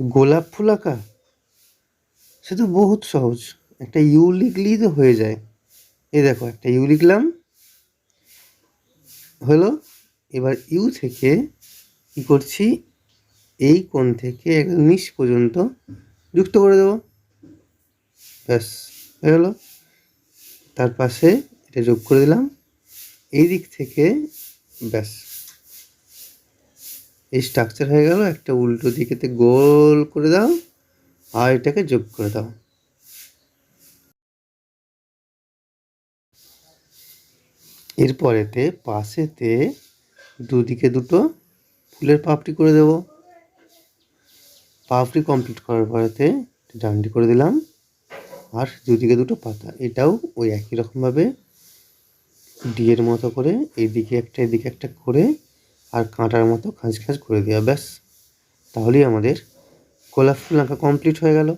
গোলাপ ফুল আঁকা সে তো বহুত সহজ, একটা ইউ লিখলেই তো হয়ে যায়। এই দেখো একটা ইউ লিখলাম, হলো। এবার ইউ থেকে কী করছি, এই কোণ থেকে একদম নিচ পর্যন্ত যুক্ত করে দেবো, ব্যাস হয়ে গেলো। তার পাশে এটা যোগ করে দিলাম, এই দিক থেকে ব্যাস এই স্ট্রাকচার হয়ে গেল। একটা উল্টো দিকেতে গোল করে দাও আর এটাকে যোগ করে দাও। এরপরেতে পাশেতে দুদিকে দুটো ফুলের পাপড়ি করে দেব। পাপড়ি কমপ্লিট করার পরেতে ডান্ডি করে দিলাম আর দুদিকে দুটো পাতা, এটাও ওই একই রকমভাবে ডিয়ের মতো করে এইদিকে একটা এদিকে একটা করে আর কাঁটার মতো খাঁজ খাঁজ করে দেওয়া, ব্যাস তাহলেই আমাদের গোলাপ ফুল আঁকা কমপ্লিট হয়ে গেল।